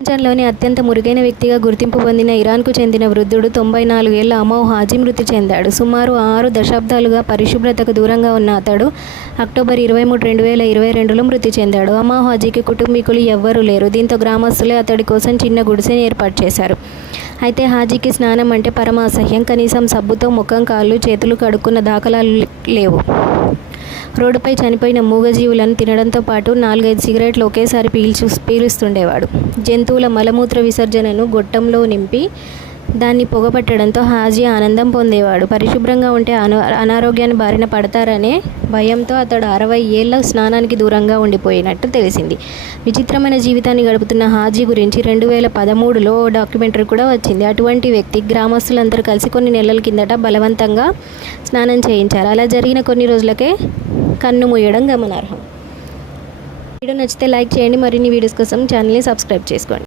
ప్రపంచంలోని అత్యంత మురుగైన వ్యక్తిగా గుర్తింపు పొందిన ఇరాన్కు చెందిన వృద్ధుడు 94 ఏళ్ల అమౌ హాజీ మృతి చెందాడు. సుమారు 6 దశాబ్దాలుగా పరిశుభ్రతకు దూరంగా ఉన్న అతడు అక్టోబర్ 23, 2022లో మృతి చెందాడు. అమౌ హాజీకి కుటుంబీకులు ఎవ్వరూ లేరు. దీంతో గ్రామస్తులే అతడి కోసం చిన్న గుడిసెని ఏర్పాటు చేశారు. అయితే హాజీకి స్నానం అంటే పరమ అసహ్యం. కనీసం సబ్బుతో ముఖం, కాళ్ళు, చేతులు కడుక్కున్న దాఖలాలు లేవు. రోడ్డుపై చనిపోయిన మూగజీవులను తినడంతో పాటు 4-5 సిగరెట్లు ఒకేసారి పీలుస్తుండేవాడు. జంతువుల మలమూత్ర విసర్జనను గొట్టంలో నింపి దాన్ని పొగపట్టడంతో హాజీ ఆనందం పొందేవాడు. పరిశుభ్రంగా ఉంటే అనారోగ్యాన్ని బారిన పడతారనే భయంతో అతడు 60 ఏళ్ల స్నానానికి దూరంగా ఉండిపోయినట్టు తెలిసింది. విచిత్రమైన జీవితాన్ని గడుపుతున్న హాజీ గురించి 2013లో ఓ డాక్యుమెంటరీ కూడా వచ్చింది. అటువంటి వ్యక్తి గ్రామస్తులందరూ కలిసి కొన్ని నెలల కిందట బలవంతంగా స్నానం చేయించారు. అలా జరిగిన కొన్ని రోజులకే కన్ను మూయడం గమనార్హం. వీడియో నచ్చితే లైక్ చేయండి. మరిన్ని వీడియోస్ కోసం ఛానల్ని సబ్స్క్రైబ్ చేసుకోండి.